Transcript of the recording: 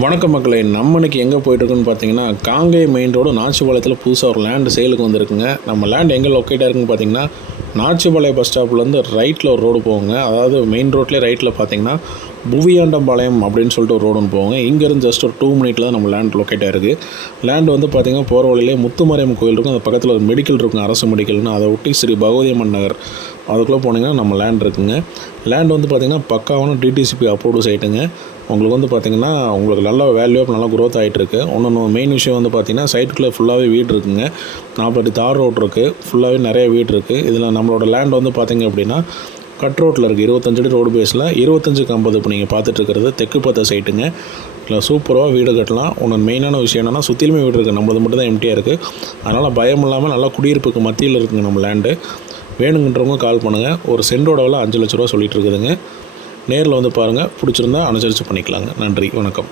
வணக்கம் மக்களே நம்ம இன்னைக்கு எங்கே போயிட்டுருக்குன்னு பார்த்தீங்கன்னா காங்கே மெயின் ரோடு நாச்சிபாளையத்தில் புதுசாக ஒரு லேண்டு சேலுக்கு வந்திருக்குங்க. நம்ம லேண்ட் எங்கே லொக்கேட்டாக இருக்குன்னு பார்த்தீங்கன்னா நாச்சிபாளையம் பஸ் ஸ்டாப்லேருந்து ரைட்டில் ஒரு ரோடு போங்க அதாவது மெயின் ரோட்லேயே ரைட்டில் பார்த்தீங்கன்னா புவியாண்டம்பாளையம் அப்படின்னு சொல்லிட்டு ஒரு ரோடுன்னு போவாங்க இங்கேருந்து ஜஸ்ட் ஒரு டூ மினிட்ல தான் நம்ம லேண்ட் லொக்கேட் ஆயிருக்கு லேண்ட் வந்து பார்த்திங்கன்னா போகிற வழியிலே முத்துமாரியம் கோயில் இருக்கும். அந்த பக்கத்தில் ஒரு மெடிக்கல் இருக்கும் அரசு மெடிக்கல்னு அதை ஒட்டி ஸ்ரீ பகவதி அம்மன் நகர் அதுக்குள்ளே போனீங்கன்னா நம்ம லேண்ட் இருக்குங்க. லேண்ட் வந்து பார்த்தீங்கன்னா பக்காவான டிடிசிபி அப்ரூவ்டு சைட்டுங்க உங்களுக்கு வந்து பார்த்திங்கன்னா உங்களுக்கு நல்ல வேல்யூ நல்லா க்ரோத் ஆகிட்டு இருக்கு ஒன்று மெயின் விஷயம் வந்து பார்த்திங்கன்னா சைட்டுக்குள்ளே ஃபுல்லாகவே வீடு இருக்குங்க. நாற்பது தார் ரோட் இருக்குது ஃபுல்லாகவே நிறைய வீடு இருக்குது இதில் நம்மளோட லேண்ட் வந்து பார்த்திங்க அப்படின்னா கட் ரோட்டில் இருக்குது இருபத்தஞ்சு அடி ரோடு பேஸில் இருபத்தஞ்சுக்கு ஐம்பது இப்போ நீங்கள் பார்த்துட்ருக்கிறது தெற்கு பார்த்த சைட்டுங்க இல்லை சூப்பராக வீடு கட்டலாம். ஒன்று மெயினான விஷயம் என்னென்னா சுற்றிலுமே வீடு இருக்குது நம்மளது மட்டும் தான் எம்டியாக இருக்குது அதனால் பயம் இல்லாமல் நல்லா குடியிருப்புக்கு மத்தியில் இருக்குங்க நம்ம லேண்டு வேணுங்கன்றவங்க கால் பண்ணுங்கள் ஒரு சென்டோட விலை அஞ்சு லட்ச ரூபா சொல்லிட்டு இருக்குதுங்க. நேரில் வந்து பாருங்கள் பிடிச்சிருந்தா அனுசரித்து பண்ணிக்கலாங்க. நன்றி. வணக்கம்.